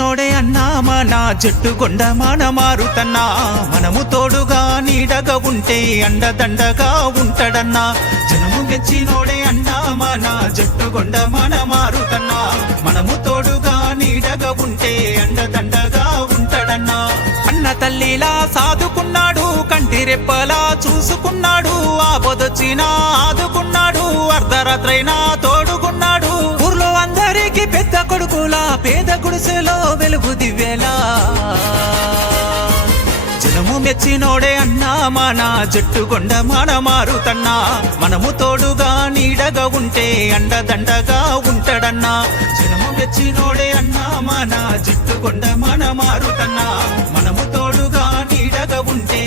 మెచ్చినోడే అన్నా మన జట్టు కొండ మన మారుతన్నా మనము తోడుగా నీడగా ఉంటే అండదండగా ఉంటాడన్నా జనము మెచ్చినోడే అన్నా మన జట్టు కొండ మన మారుతన్నా మనము తోడుగా నీడగా ఉంటే అండదండగా ఉంటాడన్నా అన్న తల్లిలా సాదుకున్నాడు కంటి రెప్పలా చూసుకున్నాడు ఆపదొచ్చినా ఆదుకున్నాడు అర్ధరాత్రైనా తోడుకున్నాడు ఊర్లో అందరికీ పెద్ద కొడుకులా పేద గుడిసెలో వెలుగు దివ్యేలా జనము మెచ్చినోడే అన్నా మన జట్టు కొండ మన మారుతన్నా మనము తోడుగా నీడగా ఉంటే అండదండగా ఉంటాడన్నా జనము మెచ్చినోడే అన్నా మన జట్టు కొండ మన మారుతన్నా మనము తోడుగా నీడగా ఉంటే